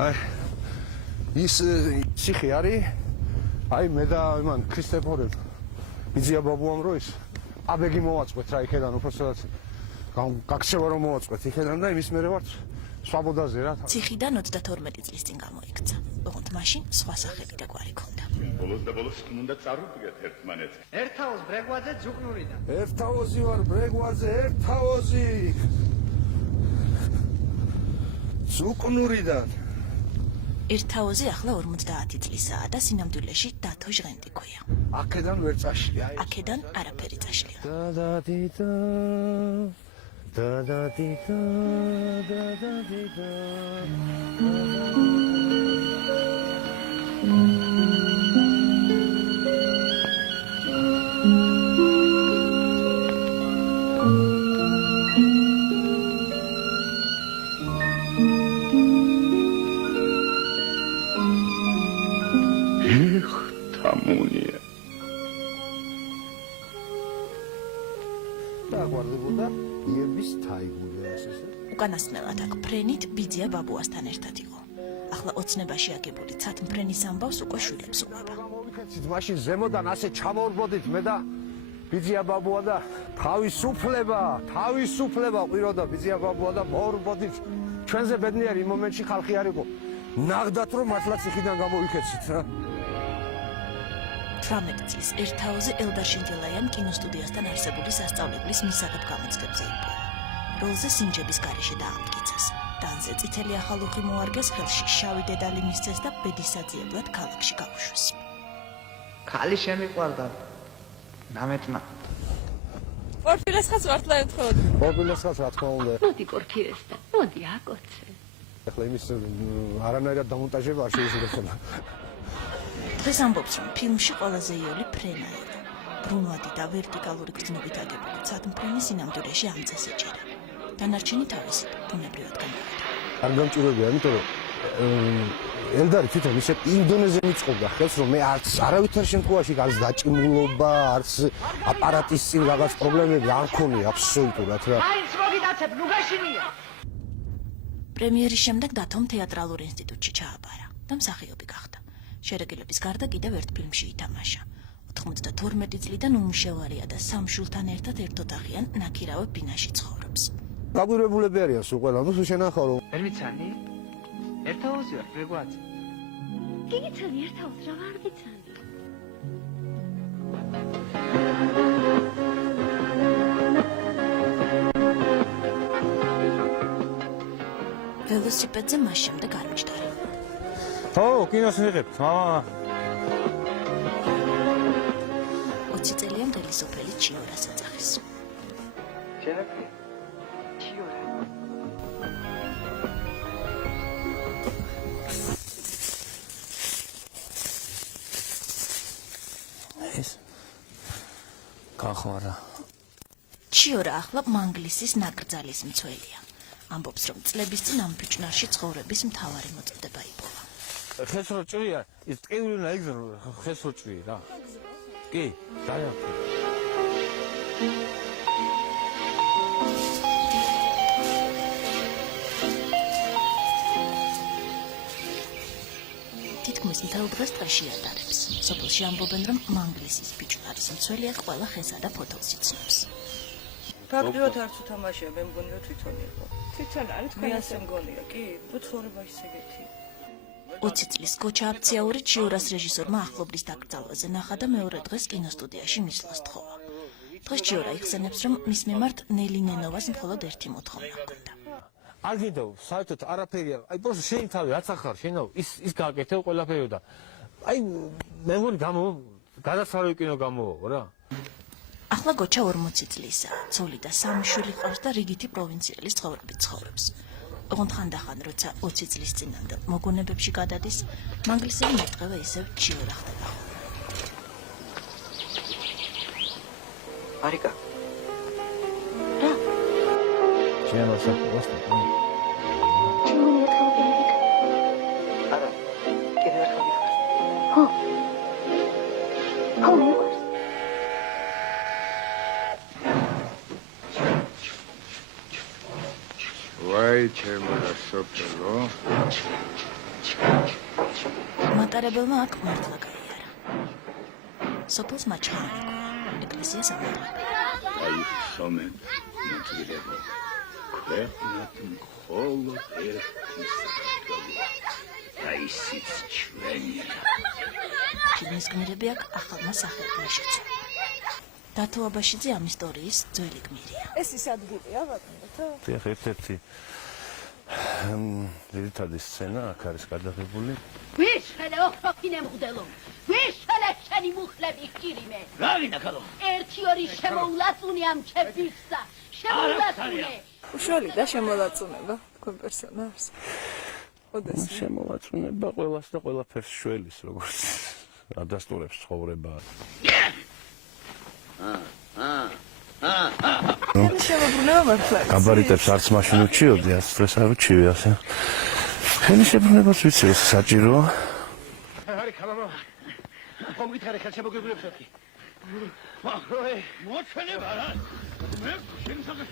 ის ციხე არის აი მე და იმან ქრისტეფორემ ბიძია ბაბუამ რო ის აბეგი მოვაწყვეთ რა იქიდან უბრალოდ გაქცევა რომ მოვაწყვეთ იქიდან და იმის მერე ვარ სვაბოდაზე რა ციხიდან 32 წლის წინ გამოიქცა ოღონდ მაშინ სხვა სახელი და გვარი ჰქონდა ბოლოს და ბოლოს უნდა წარუდგეთ ერთმანეთს ერთაოს ბრეგვაძე ძუკნურიდან ერთაოზი ვარ ბრეგვაძე ერთაოზი ძუკნურიდან ერთაოზი ახლა 50 წლისაა და სინამდვილეში დათო ჟღენტი ქვია. აქედან ვერ წაშლია. აქედან არაფერი წაშლია. თამუნია დაგვარდებოდა იების თაიგული ასე. უკანასკნელად აქ ფრენით ბიძია ბაბუასთან ერთად იყო. ახლა ოცნებაში აგებული ცათმფრენის ამბავს უკვე შვილებს უყვება. მაშინ ზემოდან ასე ჩამოვარბოდით მე და ბიძია ბაბუა და თავისუფლება ყვიროდა ბიძია ბაბუა და მოვარბოდით. ჩვენზე ბედნიერი იმ მომენტში ხალხი არ იყო. ნახდათ რომ მართლაც იქიდან გამოვიქეცით რა. 18 წლის ერთაოზე ელდარ შენჯელაიამ კინოსტუდიასთან არსებული სასწავლებლის მისაღებ გამოცდებზე იპოვა. როლზე სინჯების გარეშე დაამტკიცეს. დანზე წითელი ახალუხი მოარგეს ხელში შავი დედალი მისცეს და ბედისაძიებლად ქალაქში გაუშვეს. ქალი შემიყვარდა. ნამეთმა. პორფირესხაც მართლა ეთხოვდა. პორფირესხაც რა თქმა უნდა. მოდი პორფირესთან. მოდი აკოცე. ახლა იმის არანაირად დამონტაჟება არ შეიძლება. დღეს ამბობს, რომ ფილმში ყველაზე იოლი ფრენა იყო. ბრუნვადი და ვერტიკალური გრძნობით აგებული ცათმფრენი სინამდვილეში ამ წეს ეჭირა. დანარჩენი თავისი ბუნებრივად გამოვიდა. არ გამჭირებია, იმიტომ რომ ელდარი თვითონ ისე ინდონეზე მიწყობდა ხელს, რომ მე არავითარ შემთხვევაში არც დაჭიმულობა, არც აპარატის წინ რაღაც პრობლემები არ მქონია აბსოლუტურად რა. აი, მოგიდაცებ, ნუგაშინია. პრემიერის შემდეგ დათომ თეატრალურ ინსტიტუტში ჩააბარა და მსახიობი გახდა. შერეგილების გარდა კიდევ ერთ ფილმში ითამაშა. 92 წლიდან უმუშევარია და სამ შვილთან ერთად ერთოთახიან ნაქირავე ბინაში ცხოვრობს. გაგვირებულები არიან სულ ყველა, ნუ შენახავ რომ ვერ მიცანი? ერთაოზი ვარ, ბრეგვაძე. გიგიცანი ერთაოს რა ვარ გიცანი? ველოსიპედზე მას შემდეგ არ მიჯდარა. ო, კინოს ვიღებთ, მამა. 20 წელია მგელი სოფელი ჩიორას აძახის. შენაკი. ჩიორა. ეს კახმარა. ჩიორა ახლა მანგლისის ნაკრძალის მცველია. ამბობს, რომ წლების წინ ამ ფიჭვნარში ცხოვრების მთავარი მოწოდება იპოვა. ხესრო ჭრია, ის ტყეული უნდა იგზნო, ხესრო ჭრია რა. კი, დაიახო. თითქმის მთელ დღეს ტყეში ატარებს. სოფელში ამბობენ, რომ მანგლისის ფიჭვნარის მცველია ყველა ხესა და ფოთოლს იცნობს. ფაქტიურად არც უთამაშია, მე მგონია თვითონ იყო. თვითონ არის მე ასე მგონია, კი, უცხოვრება ისეგეთი. 20 წლის გოჩა აფციაური ჩიორას რეჟისორმა ახლობლის დაკრძალვაზე ნახა და მეორე დღეს კინოსტუდიაში მისვლას თხოვა. დღეს ჩიორა იხსენებს, რომ მის მიმართ ნელი ნენოვას მხოლოდ ერთი მოთხოვნა ჰქონდა. არ გინდა საერთოდ არაფერი, აი პროსტო შენი თავი რაც ახარ, შენო ის გააკეთე ყველაფერი და აი მე მგონი გადასარევი კინო გამოვაო რა. ახლა გოჩა 40 წლისაა, ცოლი და სამი შვილი ყავს და რიგითი პროვინციელის ცხოვრებით ცხოვრობს. ოღონდ ხანდახან, როცა 20 წლის წინამდე მოგონებებში გადადის, მანგლისელი მეტყევე ისევ ჩიორა ხდება. არიკა. ჩემო საფოსტო. არა. კიდევ ერთხელ გიხარ. ხო. ხო, მიყვარს. ვაი ჩემო და სოფელო მატარებელმა აქ მართლა გაიარა. სოფელს მაჩხანი ყვა, ეკლესიას ამაღლა. აი ხომენ მოწირებო ქვეყნად მხოლოდ ერთი საქართველო და ისიც ჩვენია. ფილმის გმირები აქ ახალმა სახელმა შეცვალა. დათო აბაშიძე ამ ისტორიის ძველი გმირია. ეს ის ადგილია ბატონო. დიახ, ერთ-ერთი ძირითადი სცენა აქ არის გადაღებული. ვიშხელე ოქროქინე მღვდელო ვიშხელე შენი მუხლები ხირიმე რა გინდა ქალო? ერთი ორი შემოულაწუნე ამ ჩემბისსა შემოულაწუნე უშუალი და შემოლაწუნება თქვენ პერსონაჟს. ოდესმე შემოვაწუნება ყველას და ყველაფერს შველის, როგორც ადასტურებს ცხოვრება. შემოbrunება მართლა. გაბარიტებს არც მაშინ უჩიოდი, არც დღეს არ უჩივი ასე. ხელი შებრუნებას ვიცი, ეს საჭიროა. არის ქალო. კომიტარი ხელ შემოგიგულებს ერთი. მაგრამ მოჩვენება რა? მე შემსაგე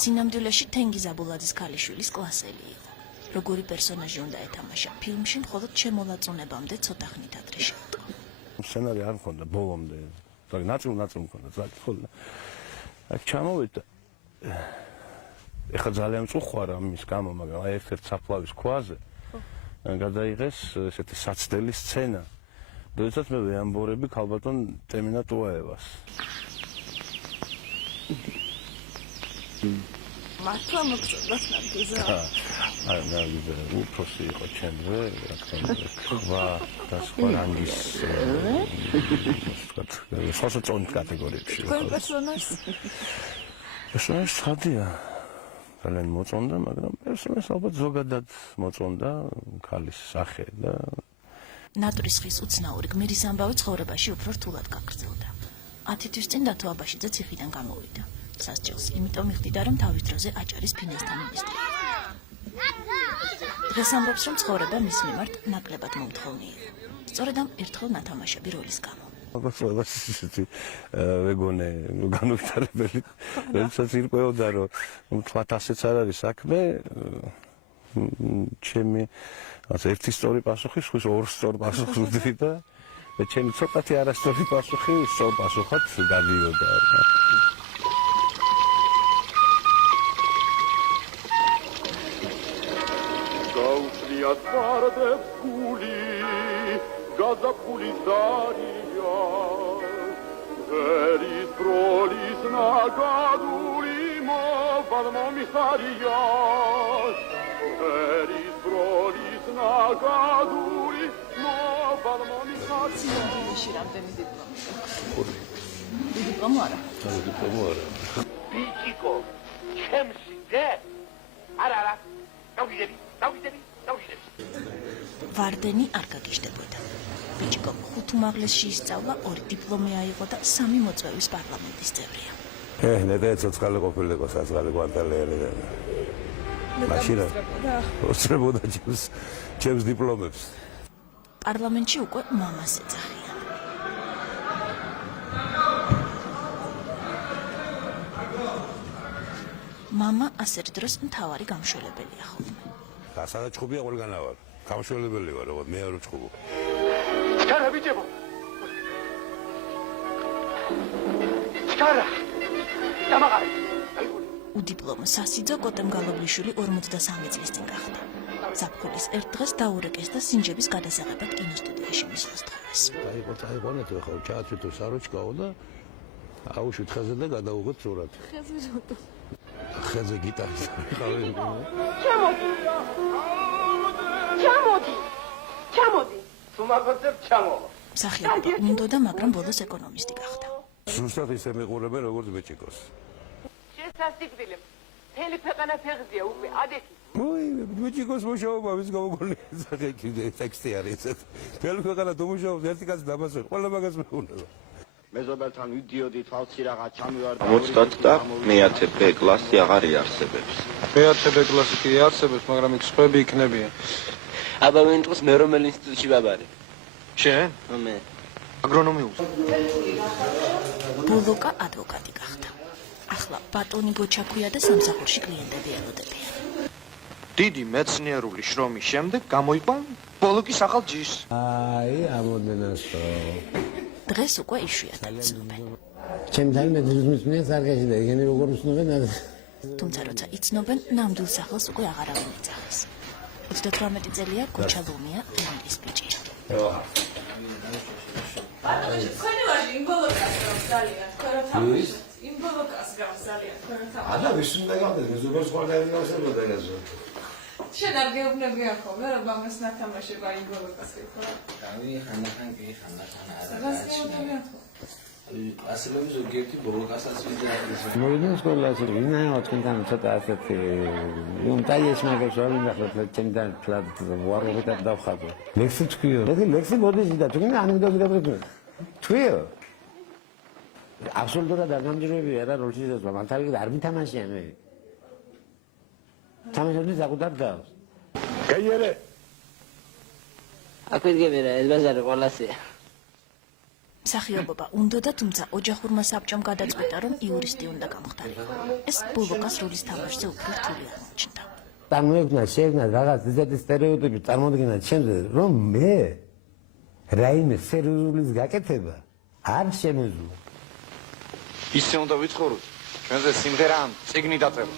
სინამდვილეში თენგიზ აბულაძის ქალიშვილის კლასელი იყო. როგორი პერსონაჟი უნდა ეთამაშა ფილმში, მხოლოდ შემოლაწუნებამდე ცოტა ხნით ადრე შეიტყო. სცენარი არ მქონდა ბოლომდე. ნაწილ მქონდა, ხოლმე. აქ ჩამოვიდა. ეხლა ძალიან მწუხვარ ამის გამო, მაგრამ აი ერთ-ერთ საფლავის ქვაზე გადაიღეს ესეთი საცდელი სცენა. როდესაც მე ვეამბორები ქალბატონ ტემინა ტუაევას. მართლა მოგწონდათ ნამდვილად. აი მე უფროსი იყო ჩემზე, რა თქმა უნდა, ქვა და სხვა რანგის სოციალური კატეგორიებში. თქვენ პერსონაჟს პერსონაჟი ხადია. ძალიან მოწონდა, მაგრამ პერსონაჟს ალბათ ზოგადად მოწონდა ქალის სახე და ნატურის ხის უცნაური გმირის ამბავი ცხოვრებაში უფრო რთულად გაგრძელდა. 10 თვის წინ დათო აბაშიძე ციხიდან გამოვიდა. სასჯელს, იმიტომ მიხვდიდა, რომ თავის დროზე აჭარის ფინანსთა მინისტრი იყო. დღეს ამბობს, რომ ცხოვრება მის მიმართ ნაკლებად მომთხოვნი იყო. სწორედ ამ ერთხელ ნათამაშები როლის გამო. ალბათ ყველას ისეთი ვეგონე განუვითარებელი, როდესაც ირკვეოდა, რომ თქვათ ასეც არ არის საქმე, ჩემი ერთი სწორი პასუხი, სხვის ორ სწორ პასუხს ვდივი და ჩემი ცოტათი არასწორი პასუხი სწორ პასუხად გადიოდა. გაუწიათ ფარდებს გული გაზაფხული დარია ვერის ბროლის ნაგადული მოვალ მომიხარია ვერის ბროლის ნაგადული მოვალ მომიხარია ის რამდენი დიპლომი. დიპლომი არა. ბიჭიკო, ჩემსი დე. არა. დავიდები. ვარდენი არ გაგიჟდებოდა. ბიჭიკო 5 უმაღლესში ისწავლა, 2 დიპლომი აიღო და 3 მოწვევის პარლამენტის წევრია. ნეტა ცოცხალი ყოფილიყო საწყალი კვანტალიანი და მაშინ ოსწრებოდა ჩემს დიპლომებს. პარლამენტში უკვე მამას ეძახიან. მამა ასეთ დროს მთავარი გამშველებელია ხოლმე. დასადა ჭუბია ყველგანა ვარ. გამშველებელი ვარ, როგორც მე არ ვჭუბო. ჩარა ბიჭებო. ჩარა. დამაღარი. უდიპლომო სასიძო კოტემ გალობლიშვილი 53 წლის წინ გახდა. ზაფხულის ერთ დღეს დაურეკეს და სინჯების გადასაღებად კინოსტუდიაში მისვლა სთხოვეს. აიღონეთ ხო ჩაათვიტო საროჩკაო და აუშვით ხეზე და გადაუღოთ სურათი. ხეზე გიტარის ხავი. ჩამოდი. სუმაგოცებ ჩამო. მსახიობობა უნდოდა, მაგრამ ბოლოს ეკონომისტი გახდა. ზუსტად ისე მიყურებენ როგორც ბიჭიკოს. შესასტიკდილებ. მთელი ქვეყანა ფეხზეა უკვე ადეთი. ой, ბიჭიკოს მუშაობა ვის გამოგონი სახე კიდე ტექსტი არის ეს. მთელი ქვეყანა დომუშაობს ერთი კაცი დამასვე. ყველა მაგას მეუბნება. მეზობელთან ვიდიოდი თვალში რაღაც ჩამივარდა. მოწდათ და მეათე B კლასი აღარ იარსებებს. მეათე B კლასი კი იარსებებს, მაგრამ იქ სხვები იქნებიან. აბა ვინ ტყუს მე რომელ ინსტიტუტში ვაბარე? შენ? მე. აგრონომიულს. ბოლოკა ადვოკატი გახდა. ახლა ბატონი გოჩაქვია და სამსახურში კლიენტები ელოდებიან. დიდი მეცნიერული შრომის შემდეგ გამოიყვა ბოლოკის ახალ ჯიშს. აი, ამოდენასო. დღეს უკვე იშვიათად ცნობენ. ჩემთან მეძმის არქაში და ეგენი როგორ უცნობენ? თუმცა როცა იცნობენ, ნამდვილ სახელს უკვე აღარავინ ეძახის. 38 წელია კუჩა ლუმია ლენდის ბიჭია. თქვენი ვაჟი იმ ბოლოკას გავს ძალიან, თქვენ რა თამაშობთ? იმ ბოლოკას გავს ძალიან, თქვენ რა თამაშობთ? ადა ვის უნდა გავდეს, მე ზოგადად სხვა დაინტერესებოდა ეგაზე. შენ არ გეუბნებიან ხოლმე, რომ ამას ნათამაშება იმ ბოლოკას ხო? ხანდახან კი, ხანდახან არა. სადაც გეუბნებიან ხო? ასევე ზოგიერთი ბოლოკასაც ვიზარდებს. მოვიდნენ სკოლაში, ვინაიდან თქვენთან ცოტა ასეთი უმტაიეს მაგას არ მინახოთ, ჩემთან ფლად ვაროღიტად დავხატო. ლექსი თქვიო. ლექსი მოდის და თქვენ ანეკდოტი გაბრეკნე. თქვიო. აბსოლუტურად არ გამჯერებია რა როლში დაწვა, მან თავი არ მითამაშია მე. თამაშობდი საკუთარ დავს. გაიარე. აკვირგები რა, ეს ბაზარი ყველასია. მსახიობობა უნდოდა, თუმცა ოჯახურმა საბჭომ გადაწყვიტა, რომ იურისტი უნდა გამხდარიყო. ეს ბულბოკას როლის თამაშზე უფრო რთული აღმოჩნდა. წარმოედგინა შეედგინა რაღაც ისეთი სტერეოტიპი წარმოედგინა ჩემზე, რომ მე რაიმე სერიოზულის გაკეთება არ შემეძლო. ისე უნდა ვიცხოვროთ. ჩვენზე სიმღერა ან წიგნი დაწერო.